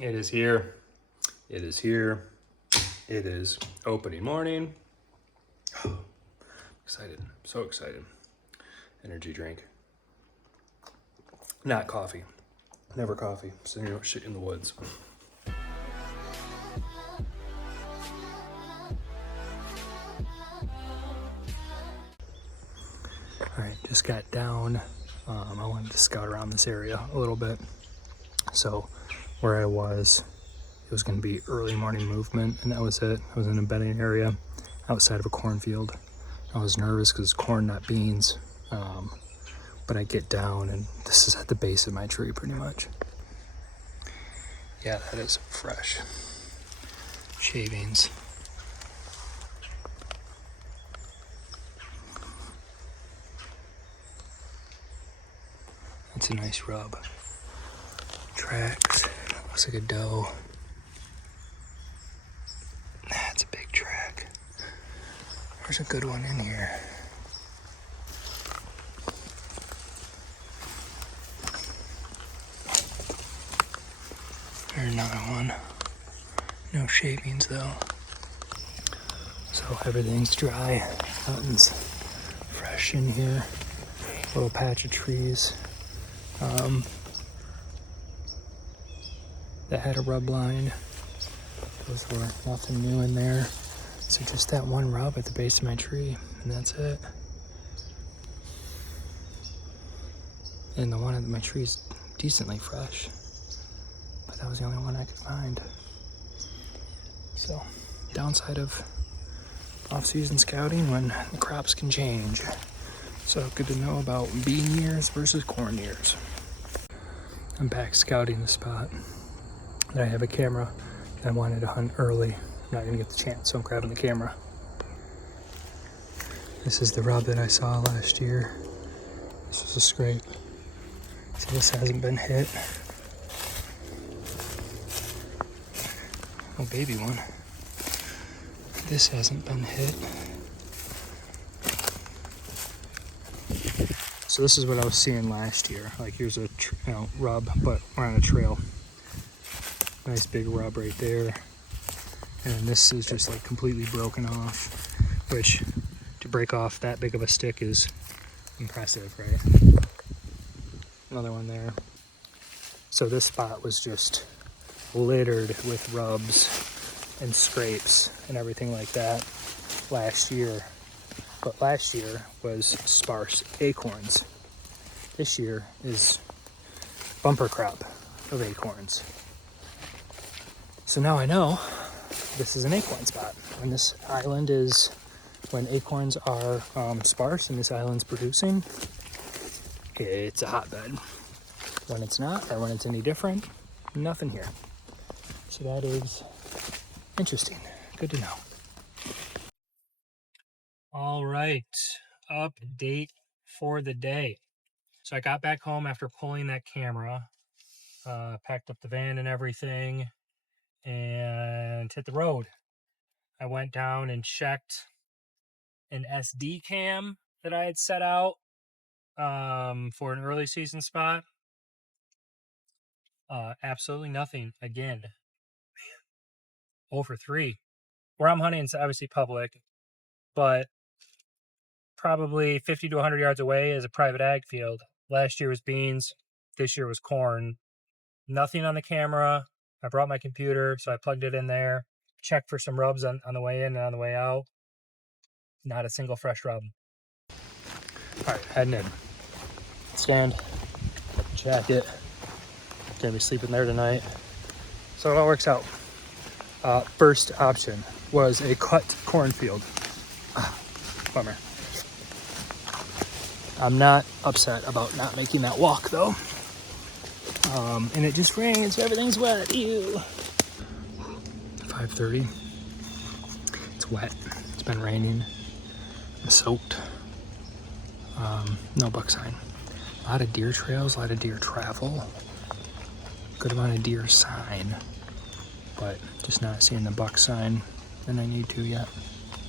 It is here. It is here. It is opening morning. Excited. So excited. Energy drink. Not coffee. Never coffee. So you know shit in the woods. Alright, just got down. I wanted to scout around this area a little bit. So where I was, it was going to be early morning movement, and that was it. I was in a bedding area outside of a cornfield. I was nervous because it's corn, not beans. But I get down, and this is at the base of my tree pretty much. Yeah, that is fresh shavings. That's a nice rub. Tracks. Looks like a doe. That's a big track. There's a good one in here. There's another one. No shavings though. So everything's dry. Nothing's fresh in here. Little patch of trees that had a rub line. Those were nothing new in there. So just that one rub at the base of my tree, and that's it. And the one at my tree is decently fresh, but that was the only one I could find. So, downside of off-season scouting when the crops can change. So good to know about bean years versus corn years. I'm back scouting the spot. And I have a camera and I wanted to hunt early. I'm not gonna get the chance, so I'm grabbing the camera. This is the rub that I saw last year. This is a scrape. So this hasn't been hit. Oh, baby one. This hasn't been hit. So this is what I was seeing last year. Like here's a rub, but we're on a trail. Nice big rub right there. And this is just like completely broken off, which to break off that big of a stick is impressive, right? Another one there. So this spot was just littered with rubs and scrapes and everything like that last year. But last year was sparse acorns. This year is bumper crop of acorns. So now I know this is an acorn spot. And this island is, when acorns are sparse and this island's producing, it's a hotbed. When it's not, or when it's any different, nothing here. So that is interesting. Good to know. All right, update for the day. So I got back home after pulling that camera, packed up the van and everything, and hit the road. I went down and checked an SD cam that I had set out for an early season spot. Absolutely nothing. Again, 0 for 3. Where I'm hunting is obviously public, but probably 50 to 100 yards away is a private ag field. Last year was beans. This year was corn. Nothing on the camera. I brought my computer, so I plugged it in there. Checked for some rubs on the way in and on the way out. Not a single fresh rub. All right, heading in. Stand, jacket. Gonna be sleeping there tonight. So it all works out. First option was a cut cornfield. Bummer. I'm not upset about not making that walk though. And it just rains, so everything's wet. Ew. 5:30. It's wet. It's been raining. I'm soaked. No buck sign. A lot of deer trails, a lot of deer travel. Good amount of deer sign, but just not seeing the buck sign, and I need to yet.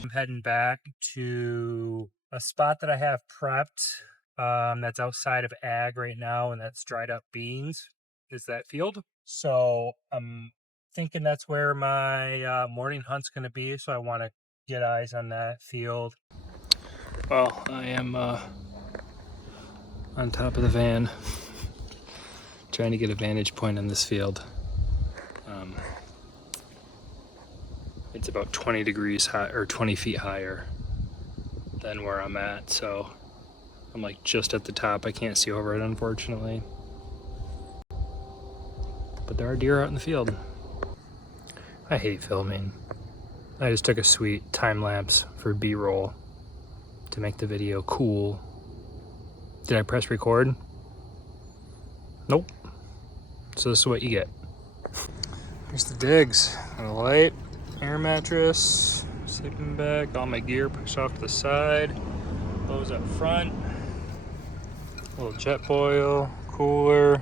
I'm heading back to a spot that I have prepped that's outside of ag right now, and that's dried up beans. Is that field? So I'm thinking that's where my morning hunt's going to be. So I want to get eyes on that field. Well, I am on top of the van trying to get a vantage point on this field. It's about 20 degrees high, or 20 feet higher than where I'm at, so I'm like just at the top. I can't see over it, unfortunately. But there are deer out in the field. I hate filming. I just took a sweet time lapse for B-roll to make the video cool. Did I press record? Nope. So this is what you get. Here's the digs. Got a light, air mattress, sleeping bag, all my gear pushed off to the side, bows up front, a little jet boil, cooler,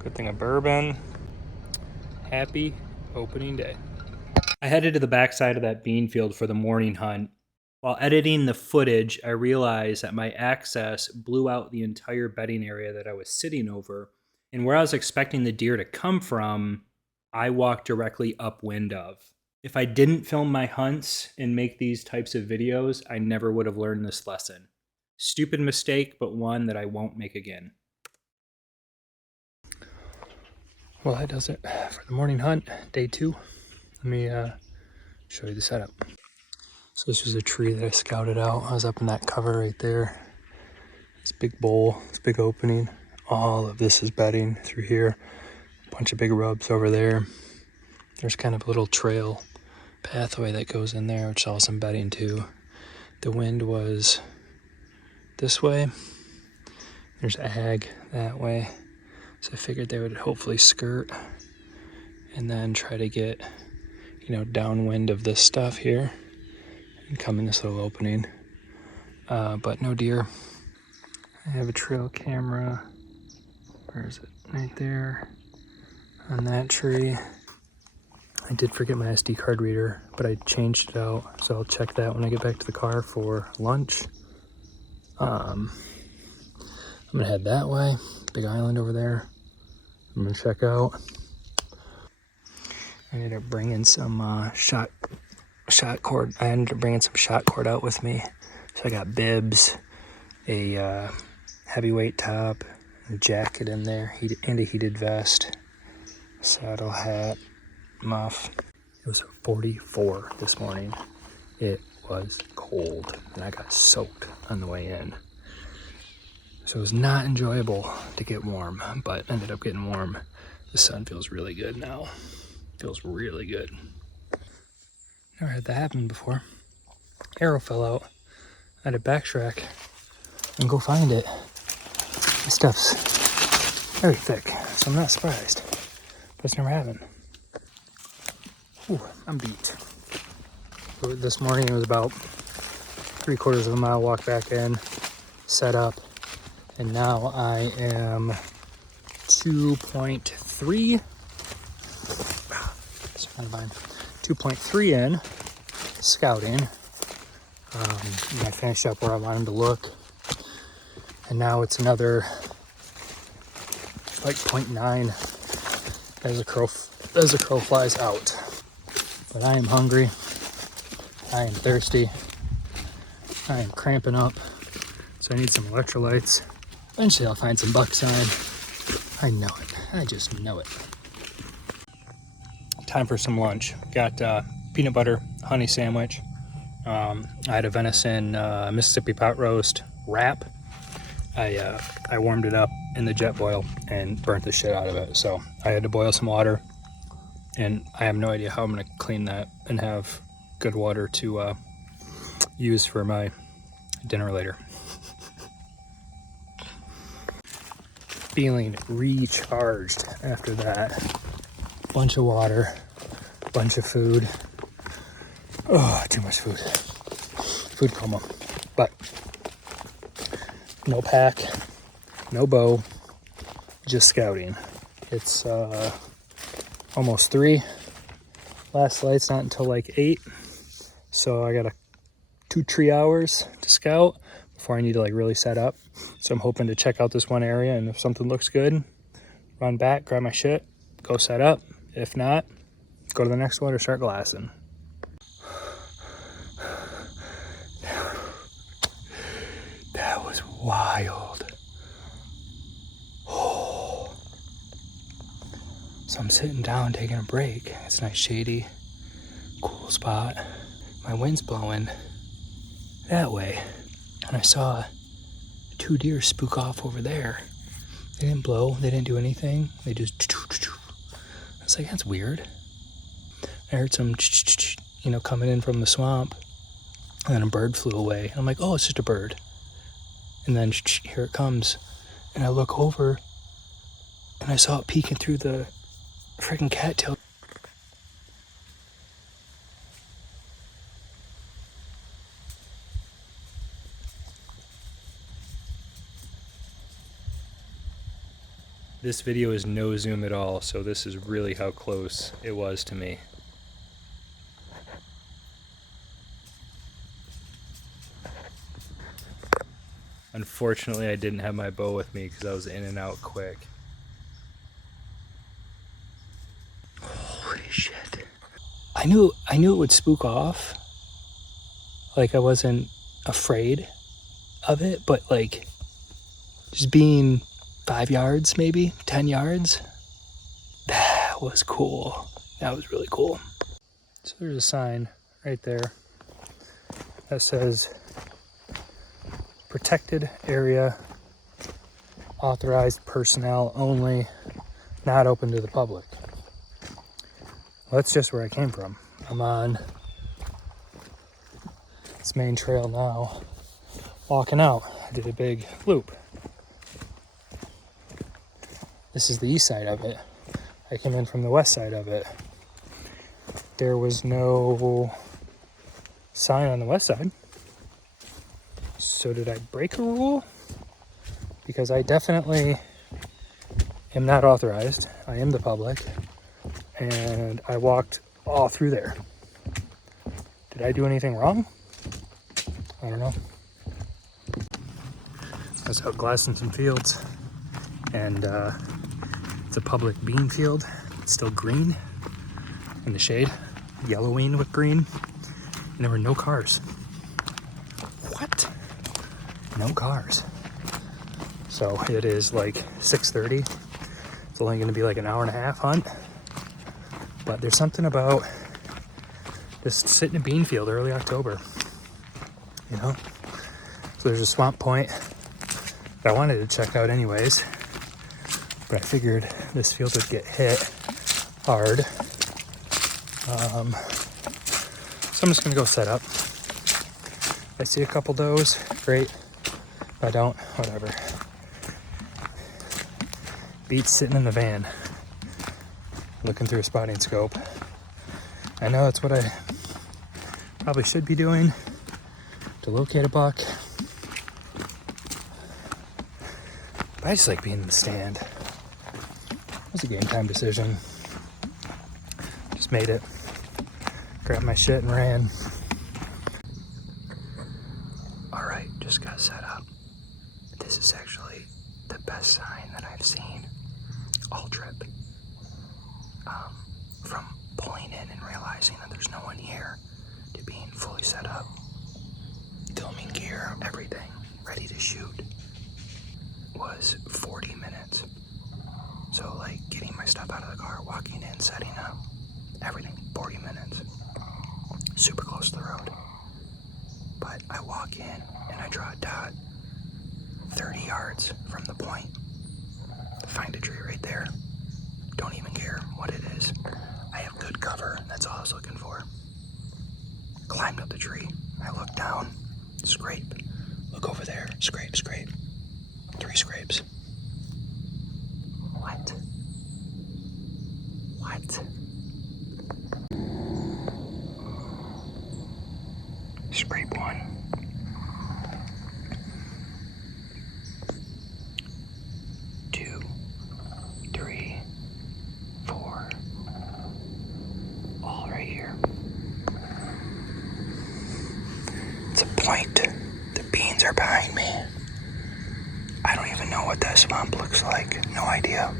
good thing of bourbon. Happy opening day. I headed to the backside of that bean field for the morning hunt. While editing the footage, I realized that my access blew out the entire bedding area that I was sitting over, and where I was expecting the deer to come from, I walked directly upwind of. If I didn't film my hunts and make these types of videos, I never would have learned this lesson. Stupid mistake, but one that I won't make again. Well, that does it for the morning hunt, day 2. Let me show you the setup. So this was a tree that I scouted out. I was up in that cover right there. This big bowl, this big opening. All of this is bedding through here. A bunch of big rubs over there. There's kind of a little trail pathway that goes in there, which is all some bedding too. The wind was this way. There's ag that way. So I figured they would hopefully skirt and then try to get, downwind of this stuff here and come in this little opening. But no deer. I have a trail camera. Where is it? Right there on that tree. I did forget my SD card reader, but I changed it out, so I'll check that when I get back to the car for lunch. I'm gonna head that way. Big island over there. I'm gonna check out. I ended up bringing some shot cord. I ended up bringing some shot cord out with me. So I got bibs, a heavyweight top, a jacket in there, and a heated vest, saddle, hat, muff. It was 44 this morning. It was cold, and I got soaked on the way in. So it was not enjoyable to get warm, but ended up getting warm. The sun feels really good now. Feels really good. Never had that happen before. Arrow fell out. I had to backtrack and go find it. This stuff's very thick, so I'm not surprised. But it's never happened. Ooh, I'm beat. So this morning it was about 3/4 of a mile walk back in, set up, and now I am 2.3. It's kind of fine. 2.3 in scouting. And I finished up where I wanted to look, and now it's another like 0.9 as the crow flies out. But I am hungry. I am thirsty. I am cramping up, so I need some electrolytes. Eventually I'll find some buck sign. I know it. I just know it. Time for some lunch. Got peanut butter honey sandwich. I had a venison Mississippi pot roast wrap. I warmed it up in the jet boil and burnt the shit out of it. So I had to boil some water, and I have no idea how I'm gonna clean that and have good water to use for my dinner later. Feeling recharged after that. Bunch of water, bunch of food. Oh, too much food. Food coma. But no pack, no bow, just scouting. It's almost 3. Last light's not until like 8. So I got 2 tree hours to scout before I need to like really set up. So I'm hoping to check out this one area, and if something looks good, run back, grab my shit, go set up. If not, go to the next one or start glassing. That was wild. Oh. So I'm sitting down taking a break. It's a nice shady, cool spot. My wind's blowing that way. And I saw 2 deer spook off over there. They didn't blow, they didn't do anything. They just, I was like, that's weird. I heard some, coming in from the swamp. And then a bird flew away. And I'm like, oh, it's just a bird. And then here it comes. And I look over and I saw it peeking through the freaking cattail. This video is no zoom at all, so this is really how close it was to me. Unfortunately, I didn't have my bow with me because I was in and out quick. Holy shit. I knew it would spook off. Like, I wasn't afraid of it, but like, just being 5 yards, maybe 10 yards, that was cool. That was really cool. So there's a sign right there that says protected area, authorized personnel only, not open to the public. Well, that's just where I came from. I'm on this main trail now, walking out. I did a big loop. This is the east side of it. I came in from the west side of it. There was no sign on the west side. So did I break a rule? Because I definitely am not authorized. I am the public. And I walked all through there. Did I do anything wrong? I don't know. I was out glassing some fields. And it's a public bean field. It's still green in the shade. Yellowing with green. And there were no cars. What? No cars. So it is like 6:30. It's only going to be like an hour and a half hunt. But there's something about just sitting in a bean field early October. You know? So there's a swamp point that I wanted to check out anyways. But I figured this field would get hit hard. So I'm just going to go set up. If I see a couple does, great. If I don't, whatever. Beats sitting in the van, looking through a spotting scope. I know that's what I probably should be doing to locate a buck. But I just like being in the stand. It was a game time decision. Just made it. Grabbed my shit and ran. Alright, just got set up. This is actually the best sign that I've seen all trip. From pulling in and realizing that there's no one here to being fully set up. Filming gear, everything, ready to shoot, was 40 minutes. So like getting my stuff out of the car, walking in, setting up, everything, 40 minutes. Super close to the road. But I walk in and I draw a dot 30 yards from the point. Find a tree right there. Don't even care what it is. I have good cover. That's all I was looking for. Climbed up the tree. I look down. Scrape. Look over there. Scrape, scrape. 3 scrapes. What? What? Scrape 1. 2, 3, 4. All right here. It's a point. The beans are behind me. I don't even know what that swamp looks like. No idea.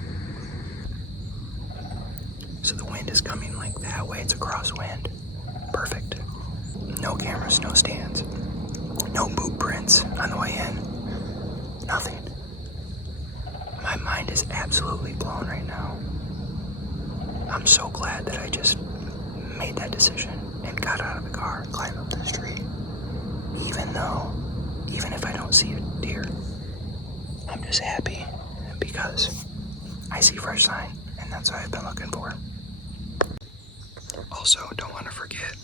So the wind is coming like that way. It's a crosswind. Perfect. No cameras, no stands, no boot prints on the way in. Nothing. My mind is absolutely blown right now. I'm so glad that I just made that decision and got out of the car and climbed up this tree. Even if I don't see a deer, I'm just happy because I see fresh sign, and that's what I've been looking for. Also, don't want to forget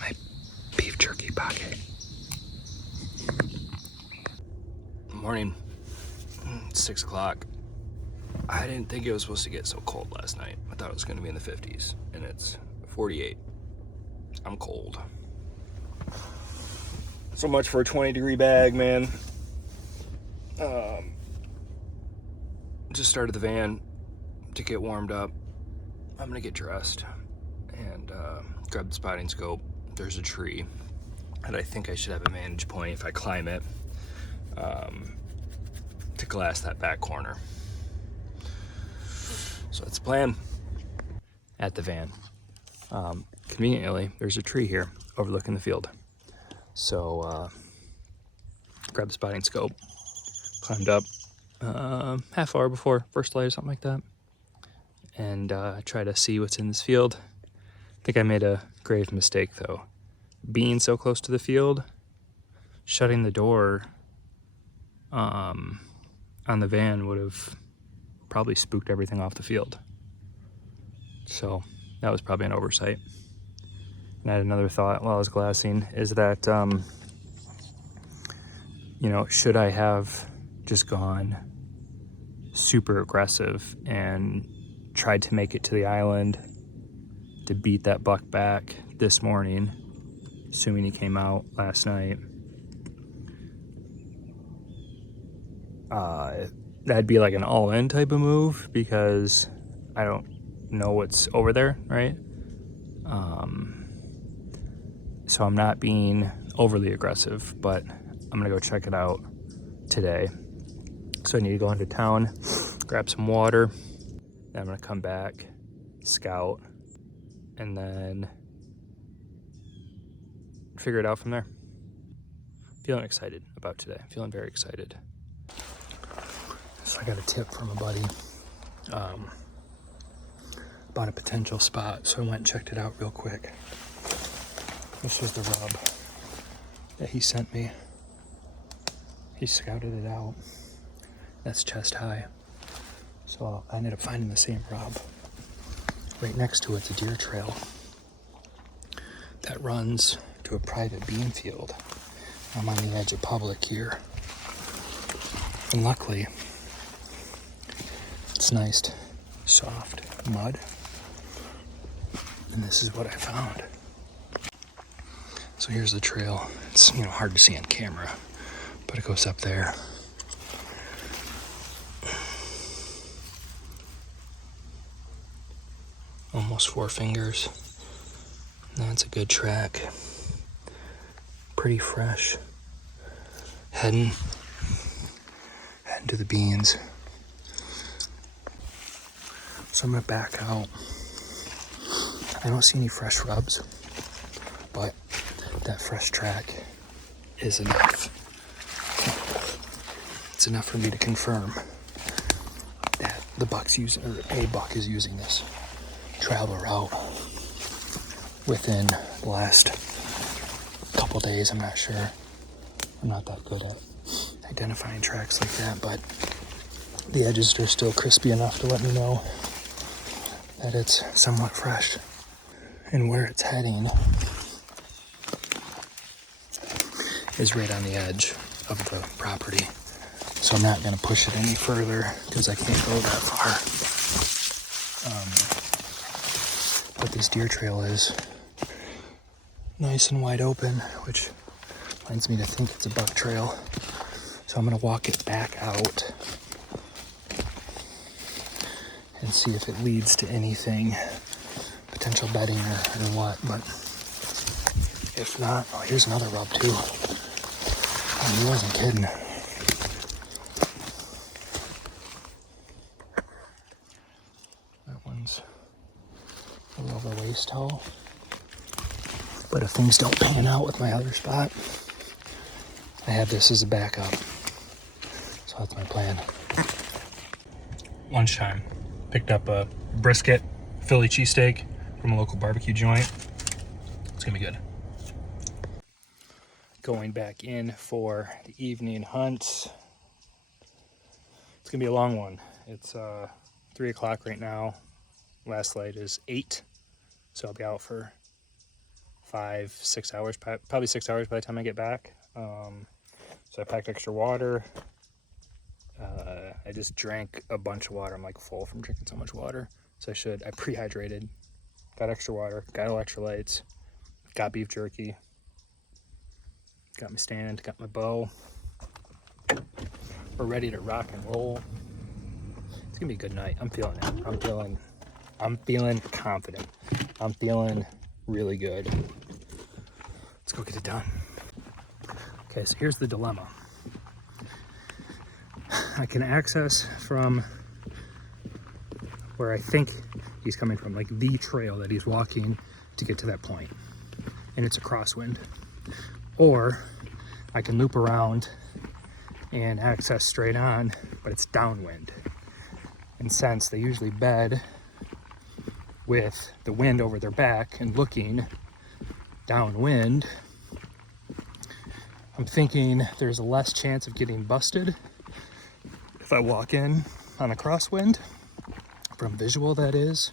my beef jerky pocket. Morning. It's 6 o'clock. I didn't think it was supposed to get so cold last night. I thought it was going to be in the 50s, and it's 48. I'm cold. So much for a 20-degree bag, man. Just started the van to get warmed up. I'm gonna get dressed and grab the spotting scope. There's a tree and I think I should have a vantage point if I climb it to glass that back corner. So that's the plan. At the van, conveniently, there's a tree here overlooking the field. So grab the spotting scope, climbed up half hour before first light or something like that, and try to see what's in this field. I think I made a grave mistake though. Being so close to the field, shutting the door on the van would have probably spooked everything off the field. So that was probably an oversight. And I had another thought while I was glassing, is that, should I have just gone super aggressive and tried to make it to the island to beat that buck back this morning, assuming he came out last night, that'd be like an all-in type of move because I don't know what's over there, right? So I'm not being overly aggressive, but I'm gonna go check it out today. So I need to go into town, grab some water, then I'm gonna come back, scout, and then figure it out from there. Feeling excited about today, feeling very excited. So I got a tip from a buddy about a potential spot, so I went and checked it out real quick. This was the rub that he sent me. He scouted it out. That's chest high. So I ended up finding the same rub. Right next to it's a deer trail that runs to a private bean field. I'm on the edge of public here. And luckily, it's nice, soft mud. And this is what I found. So here's the trail. It's hard to see on camera, but it goes up there. Almost 4 fingers. That's a good track. Pretty fresh. Heading to the beans. So I'm gonna back out. I don't see any fresh rubs, but that fresh track is enough. It's enough for me to confirm that a buck is using this travel route within the last couple days. I'm not sure. I'm not that good at identifying tracks like that, but the edges are still crispy enough to let me know that it's somewhat fresh. And where it's heading is right on the edge of the property. So I'm not going to push it any further because I can't go that far. But this deer trail is nice and wide open, which leads me to think it's a buck trail. So I'm going to walk it back out and see if it leads to anything, potential bedding or what. But if not, oh, here's another rub too. Oh, he wasn't kidding. a little over waist tall. But if things don't pan out with my other spot, I have this as a backup. So that's my plan. Lunchtime. Picked up a brisket Philly cheesesteak from a local barbecue joint. It's gonna be good. Going back in for the evening hunt. It's gonna be a long one. It's 3 o'clock right now. Last light is 8, so I'll be out for 5-6 hours, probably 6 hours by the time I get back. So I packed extra water. I just drank a bunch of water. I'm like full from drinking so much water. So I pre-hydrated, got extra water, got electrolytes, got beef jerky, got my stand, got my bow. We're ready to rock and roll. It's gonna be a good night. I'm feeling it. I'm feeling confident. I'm feeling really good. Let's go get it done. Okay, so here's the dilemma. I can access from where I think he's coming from, like the trail that he's walking to get to that point, and it's a crosswind. Or I can loop around and access straight on, but it's downwind. And since they usually bed with the wind over their back and looking downwind, I'm thinking there's a less chance of getting busted if I walk in on a crosswind, from visual that is,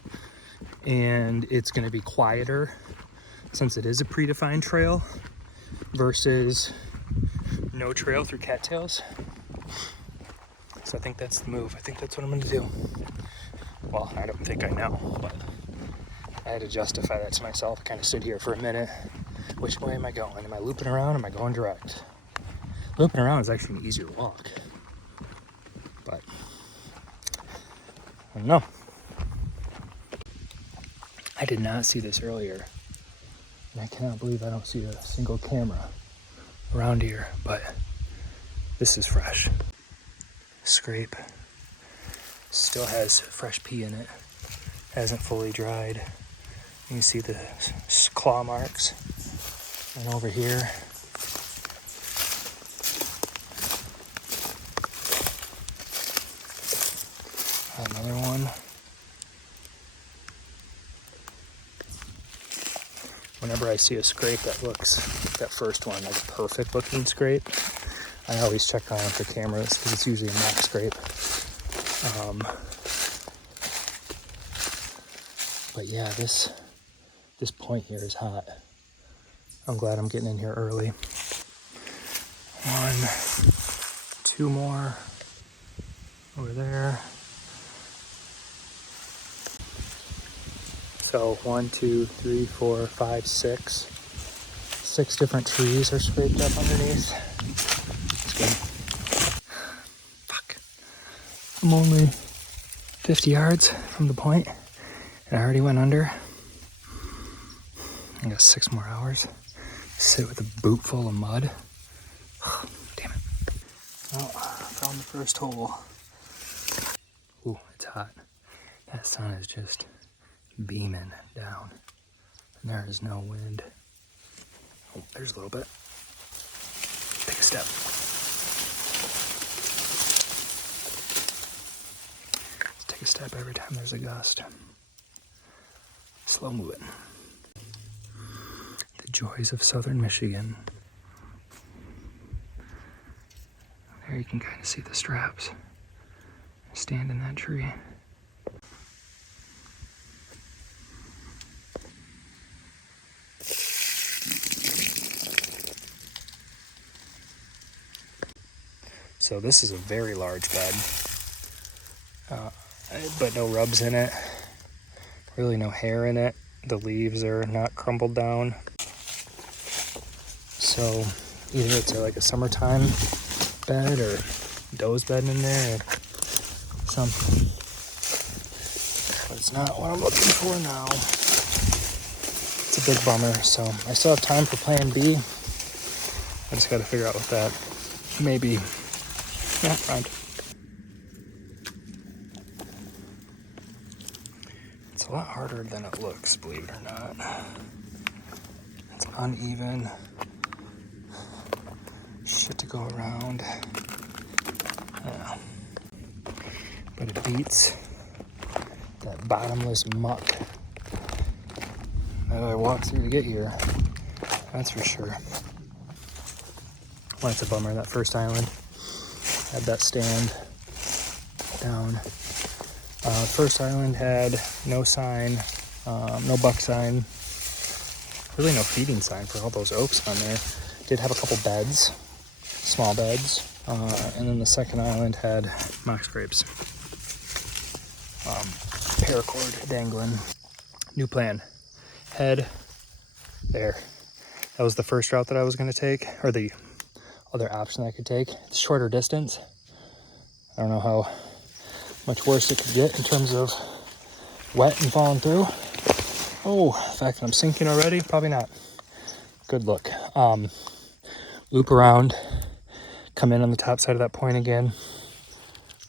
and it's gonna be quieter since it is a predefined trail versus no trail through cattails. So I think that's the move. I think that's what I'm gonna do. Well, I don't think I know, but I had to justify that to myself. I kind of stood here for a minute. Which way am I going? Am I looping around? Am I going direct? Looping around is actually an easier walk, but I don't know. I did not see this earlier, and I cannot believe I don't see a single camera around here, but this is fresh. Scrape still has fresh pee in it, hasn't fully dried. You can see the claw marks. And over here, another one. Whenever I see a scrape that first one, like a perfect looking scrape, I always check around for cameras because it's usually a mock scrape. But yeah, this point here is hot. I'm glad I'm getting in here early. 1, 2 more over there. So 1, 2, 3, 4, 5, 6. 6 different trees are scraped up underneath. It's good. Fuck. I'm only 50 yards from the point, and I already went under. I got 6 more hours. Sit with a boot full of mud. Damn it. Oh, found the first hole. Ooh, it's hot. That sun is just beaming down. And there is no wind. Oh, there's a little bit. Take a step. Let's take a step every time there's a gust. Slow moving. The joys of southern Michigan. There you can kind of see the straps. Stand in that tree. So this is a very large bed, but no rubs in it. Really no hair in it. The leaves are not crumbled down. So either it's like a summertime bed or doe's bed in there or something. But it's not what I'm looking for now. It's a big bummer. So I still have time for plan B. I just got to figure out what that maybe. Yeah, fine. It's It's a lot harder than it looks, believe it or not. It's uneven. Shit to go around. Yeah. But it beats that bottomless muck that I walked through to get here. That's for sure. Well, it's a bummer. That first island had that stand down. First island had no sign, no buck sign, really no feeding sign for all those oaks on there. Did have a couple beds, small beds, and then the second island had mox grapes. Paracord dangling. New plan. Head there. That was the first route that I was going to take, or the other option I could take. It's shorter distance. I don't know how much worse it could get in terms of wet and falling through. Oh, the fact that I'm sinking already, probably not. Good look. Loop around, come in on the top side of that point again.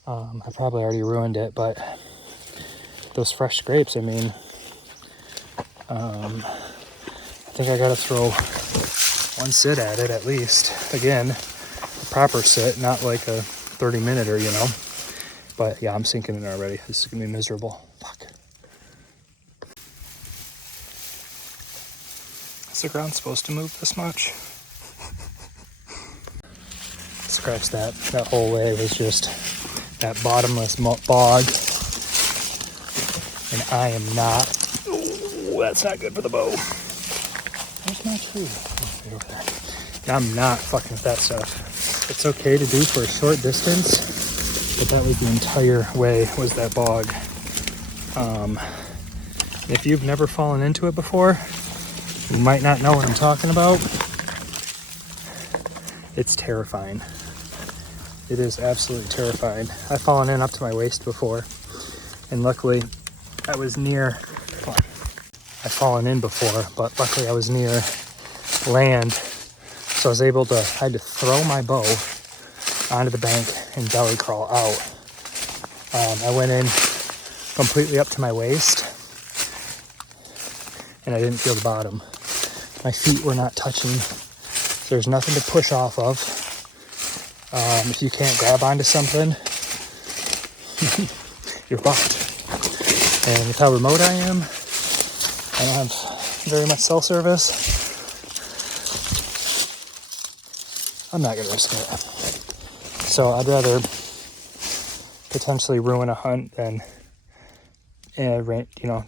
I probably already ruined it, but those fresh scrapes, I mean, I think I gotta throw one sit at it at least. Again, a proper sit, not like a 30-minute, you know. But yeah, I'm sinking in already. This is gonna be miserable. Fuck. Is the ground supposed to move this much? Scratch that. That whole way was just that bottomless bog. And I am not. Ooh, that's not good for the bow. Where's my tree? Oh, right over there. I'm not fucking with that stuff. It's okay to do for a short distance, but that was the entire way was that bog. If you've never fallen into it before, you might not know what I'm talking about. It's terrifying. It is absolutely terrifying. I've fallen in up to my waist before, and luckily I was near, well, I've fallen in before, but luckily I was near land, so I was able to, I had to throw my bow onto the bank and belly crawl out. I went in completely up to my waist, and I didn't feel the bottom. My feet were not touching, so there's nothing to push off of. If you can't grab onto something, you're fucked. And with how remote I am, I don't have very much cell service. I'm not gonna risk it. So I'd rather potentially ruin a hunt than,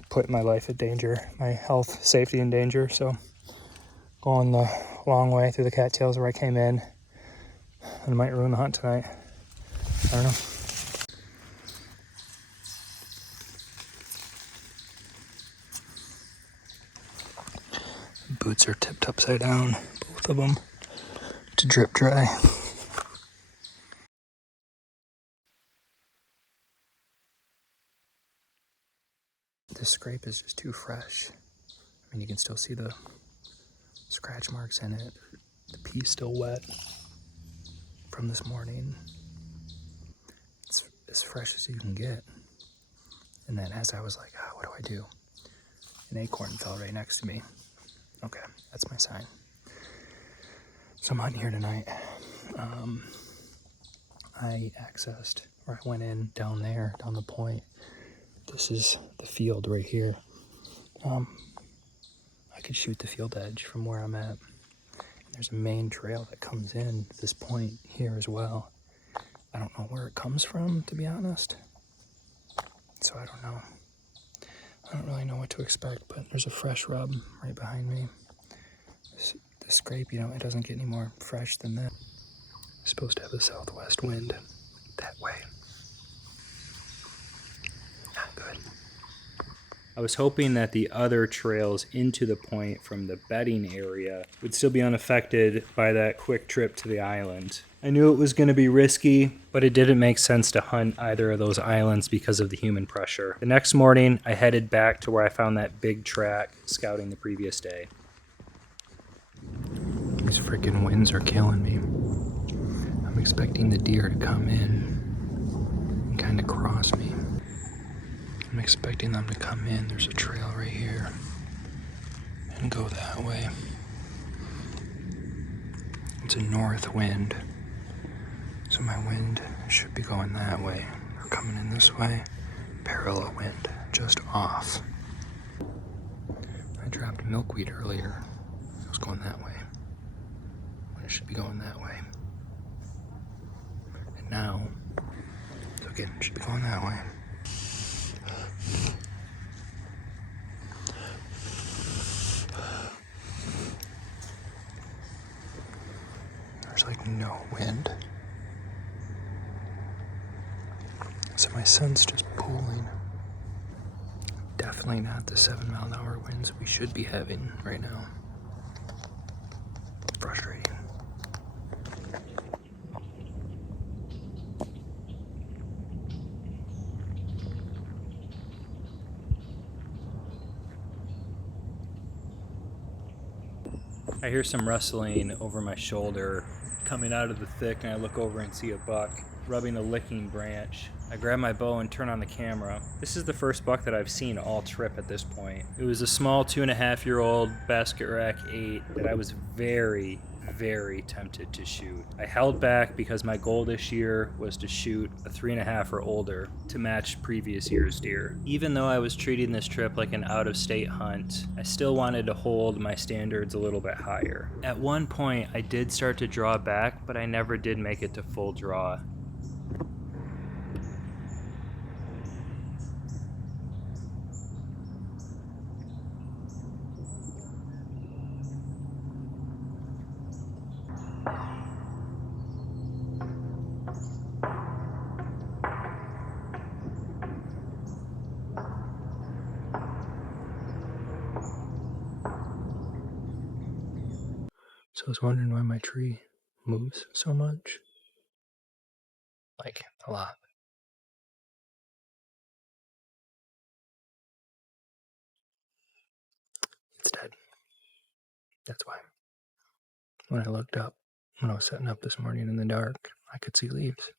put my life in danger, my health, safety in danger. So going the long way through the cattails where I came in, and might ruin the hunt tonight. I don't know. Boots are tipped upside down, both of them, to drip dry. This scrape is just too fresh. I mean, you can still see the scratch marks in it. The pee's still wet from this morning. It's as fresh as you can get. And then as I was like, what do I do? An acorn fell right next to me. Okay, that's my sign. So I'm hunting here tonight. I went in down there, down the point. This is the field right here. I could shoot the field edge from where I'm at. There's a main trail that comes in this point here as well. I don't know where it comes from, to be honest. So I don't know. I don't really know what to expect, but there's a fresh rub right behind me. The scrape, it doesn't get any more fresh than that. It's supposed to have a southwest wind that way. Not good. I was hoping that the other trails into the point from the bedding area would still be unaffected by that quick trip to the island. I knew it was going to be risky, but it didn't make sense to hunt either of those islands because of the human pressure. The next morning, I headed back to where I found that big track scouting the previous day. These freaking winds are killing me. I'm expecting the deer to come in and kind of cross me. I'm expecting them to come in. There's a trail right here and go that way. It's a north wind, so my wind should be going that way or coming in this way. Parallel wind, just off. I dropped milkweed earlier. It was going that way. It should be going that way. And now, so again, it should be going that way. There's like no wind. So my sun's just pooling. Definitely not the 7-mile-an-hour winds we should be having right now. Frustrating. I hear some rustling over my shoulder coming out of the thick, and I look over and see a buck rubbing a licking branch. I grab my bow and turn on the camera. This is the first buck that I've seen all trip at this point. It was a small 2.5-year-old basket rack 8 that I was very tempted to shoot. I held back because my goal this year was to shoot a 3.5 or older to match previous year's deer. Even though I was treating this trip like an out-of-state hunt, I still wanted to hold my standards a little bit higher. At one point, I did start to draw back, but I never did make it to full draw. So I was wondering why my tree moves so much. Like, a lot. It's dead. That's why. When I looked up, when I was setting up this morning in the dark, I could see leaves.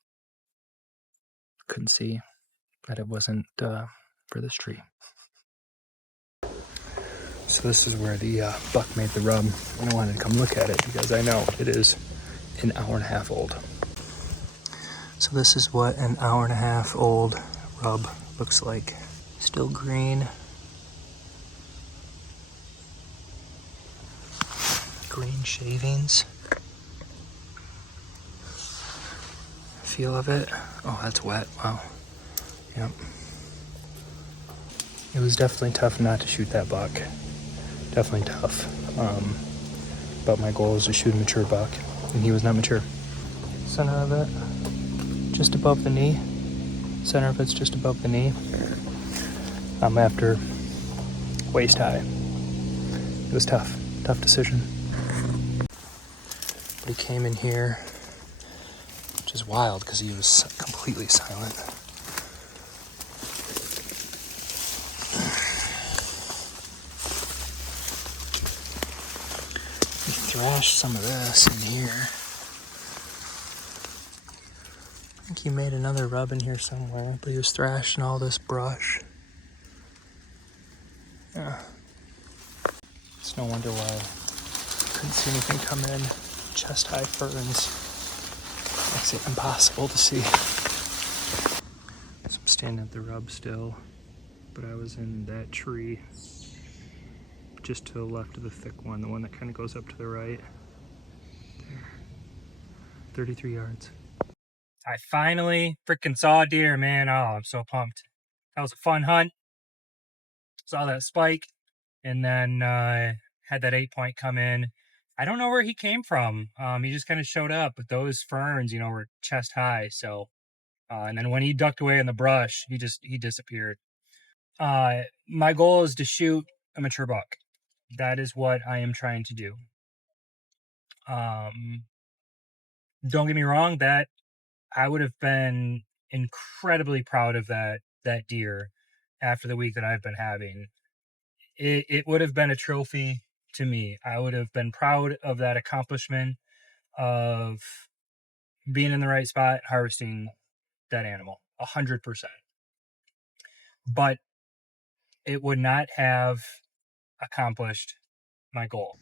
Couldn't see that it wasn't for this tree. So this is where the buck made the rub, and I wanted to come look at it because I know it is an hour and a half old. So this is what an hour and a half old rub looks like. Still green. Green shavings. Feel of it. Oh, that's wet. Wow. Yep. It was definitely tough not to shoot that buck. Definitely tough. But my goal was to shoot a mature buck, and he was not mature. Center of it, just above the knee. Center of it's just above the knee. I'm after waist high. It was tough. Tough decision. But he came in here, which is wild because he was completely silent. He thrashed some of this in here. I think he made another rub in here somewhere, but he was thrashing all this brush. Yeah. It's no wonder why I couldn't see anything come in. Chest high ferns. Makes it impossible to see. So I'm standing at the rub still, but I was in that tree just to the left of the thick one, the one that kind of goes up to the right. There. 33 yards. I finally freaking saw a deer, man. Oh, I'm so pumped. That was a fun hunt. Saw that spike, and then had that 8-point come in. I don't know where he came from. He just kind of showed up, but those ferns, were chest high. So, and then when he ducked away in the brush, he disappeared. My goal is to shoot a mature buck. That is what I am trying to do. Don't get me wrong, that I would have been incredibly proud of that deer after the week that I've been having. It would have been a trophy to me. I would have been proud of that accomplishment of being in the right spot, harvesting that animal, 100%. But it would not have accomplished my goal.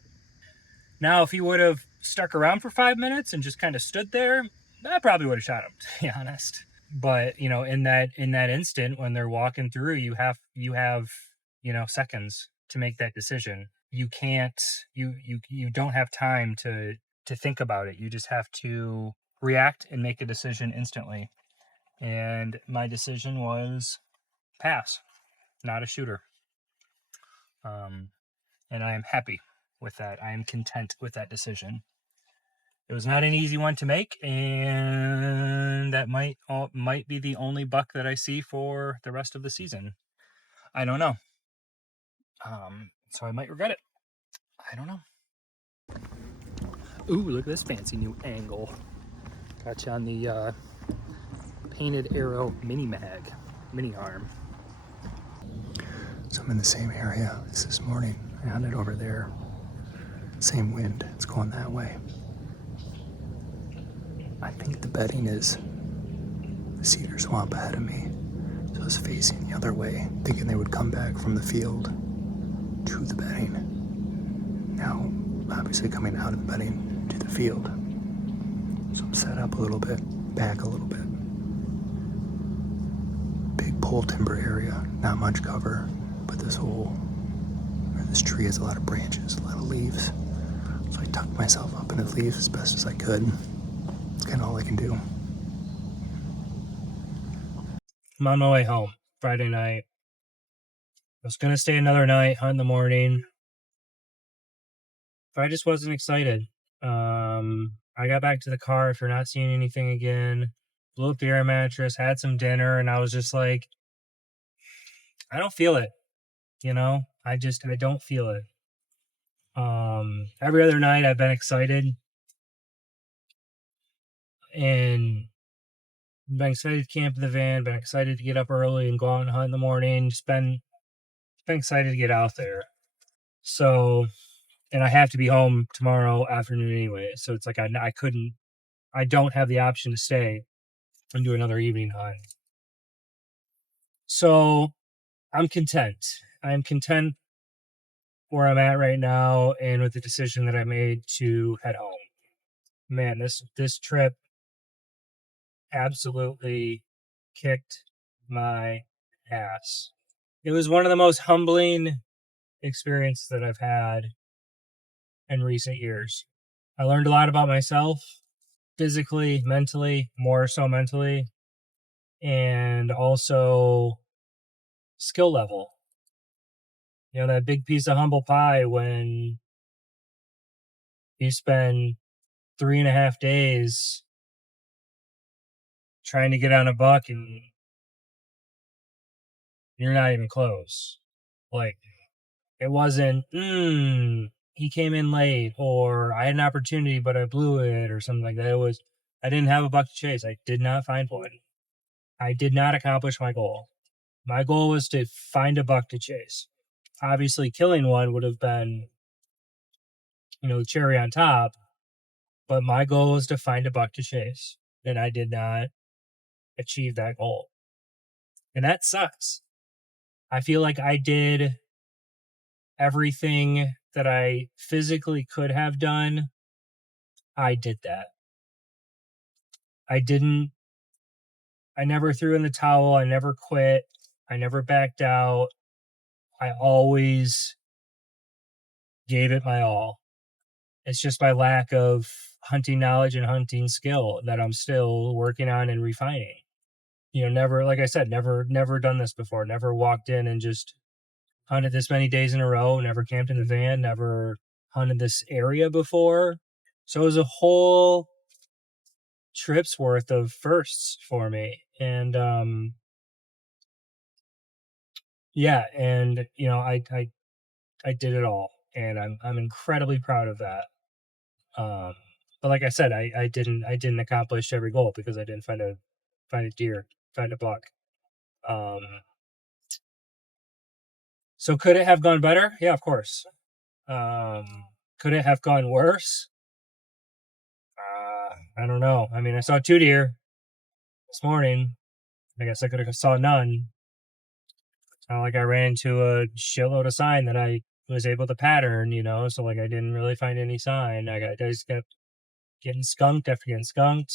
Now, if he would have stuck around for 5 minutes and just kind of stood there, I probably would have shot him, to be honest. But in that instant when they're walking through, you have seconds to make that decision. You can't you don't have time to think about it. You just have to react and make a decision instantly. And my decision was pass, not a shooter. And I am happy with that. I am content with that decision. It was not an easy one to make, and that might be the only buck that I see for the rest of the season. I don't know. So I might regret it. I don't know. Ooh, look at this fancy new angle. Got you on the Painted Arrow mini arm. So I'm in the same area as this morning. I hunted over there. Same wind. It's going that way. I think the bedding is the cedar swamp ahead of me. So I was facing the other way, thinking they would come back from the field to the bedding. Now, obviously coming out of the bedding to the field. So I'm set up a little bit, back a little bit. Big pole timber area, not much cover, but this tree has a lot of branches, a lot of leaves. So I tucked myself up in the leaves as best as I could. It's kind of all I can do. I'm on my way home Friday night. I was going to stay another night, hunt in the morning, but I just wasn't excited. I got back to the car after not seeing anything again, blew up the air mattress, had some dinner, and I was just like, I don't feel it. I don't feel it. Every other night I've been excited and been excited to camp in the van, been excited to get up early and go out and hunt in the morning, just been excited to get out there. So, and I have to be home tomorrow afternoon anyway. So it's like I don't have the option to stay and do another evening hunt. So I'm content. I'm content where I'm at right now and with the decision that I made to head home. Man, this trip absolutely kicked my ass. It was one of the most humbling experiences that I've had in recent years. I learned a lot about myself, physically, mentally, more so mentally, and also skill level. That big piece of humble pie when you spend 3.5 days trying to get on a buck and you're not even close. Like, it wasn't, he came in late, or I had an opportunity, but I blew it, or something like that. It was, I didn't have a buck to chase. I did not find one. I did not accomplish my goal. My goal was to find a buck to chase. Obviously, killing one would have been, the cherry on top, but my goal was to find a buck to chase, and I did not achieve that goal. And that sucks. I feel like I did everything that I physically could have done. I did that. I never threw in the towel. I never quit. I never backed out. I always gave it my all. It's just my lack of hunting knowledge and hunting skill that I'm still working on and refining. Never, like I said, never done this before. Never walked in and just hunted this many days in a row. Never camped in the van. Never hunted this area before. So it was a whole trip's worth of firsts for me. And yeah, and I did it all, and I'm incredibly proud of that. But like I said, I didn't accomplish every goal because I didn't find a deer, find a buck. So could it have gone better? Yeah, of course. Could it have gone worse? I don't know. I mean, I saw 2 deer this morning. I guess I could have saw none. like I ran into a shitload of sign that I was able to pattern, you know, so like I didn't really find any sign. I just kept getting skunked after getting skunked.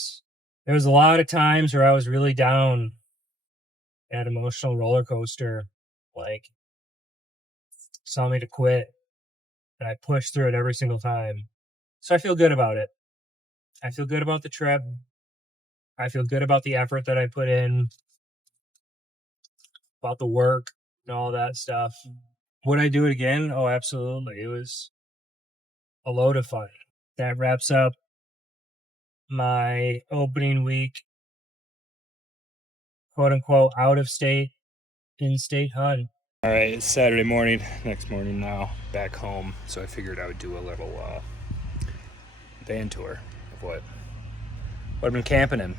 There was a lot of times where I was really down at emotional roller coaster, like saw me to quit, and I pushed through it every single time. So I feel good about it. I feel good about the trip. I feel good about the effort that I put in, about the work and all that stuff. Would I do it again? Oh, absolutely. It was a load of fun. That wraps up my opening week, quote unquote, out of state, in state hunt. All right, it's Saturday morning, next morning now, back home. So I figured I would do a little van tour of what I've been camping in.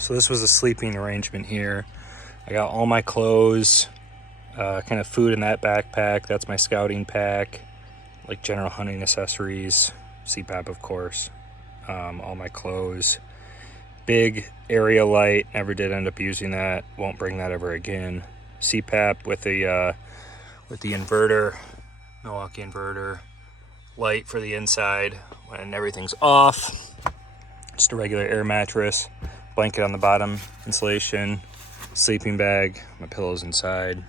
So this was a sleeping arrangement here. I got all my clothes, kind of food in that backpack. That's my scouting pack, like general hunting accessories, CPAP of course, all my clothes. Big area light, never did end up using that. Won't bring that ever again. CPAP with the inverter, Milwaukee inverter. Light for the inside when everything's off. Just a regular air mattress, blanket on the bottom, insulation, sleeping bag, my pillows inside.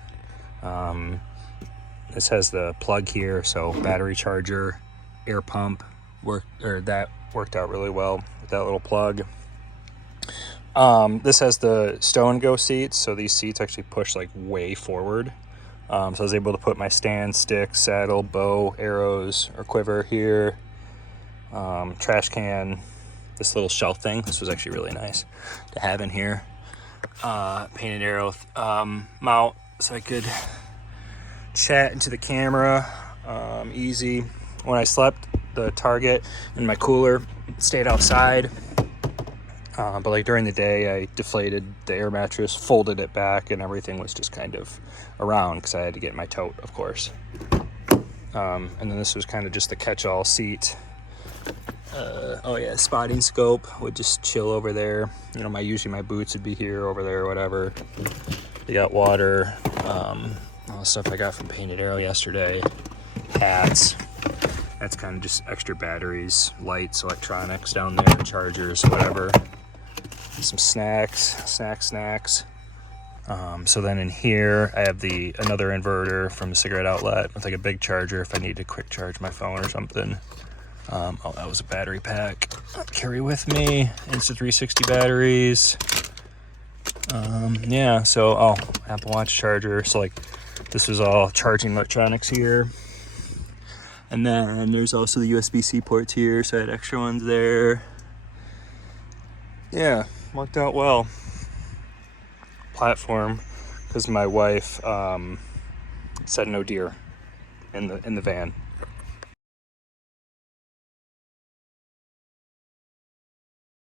This has the plug here, so battery charger, air pump, that worked out really well with that little plug. This has the stow and go seats, so these seats actually push like way forward. So I was able to put my stand, stick, saddle, bow, arrows, or quiver here. Trash can, this little shelf thing. This was actually really nice to have in here. Painted arrow mount, so I could chat into the camera easy. When I slept, the target and my cooler stayed outside. But like during the day, I deflated the air mattress, folded it back, and everything was just kind of around because I had to get my tote, of course. And then this was kind of just the catch-all seat. Spotting scope would just chill over there. You know, usually my boots would be here, over there, whatever. You got water, all the stuff I got from Painted Arrow yesterday, hats. That's kind of just extra batteries, lights, electronics down there, chargers, whatever. Some snacks. So then in here, I have another inverter from a cigarette outlet with like a big charger if I need to quick charge my phone or something. That was a battery pack. Carry with me, Insta360 batteries. Apple Watch charger. So like this was all charging electronics here. And then there's also the USB-C ports here, so I had extra ones there. Yeah, worked out well. Platform, because my wife said no deer in the van.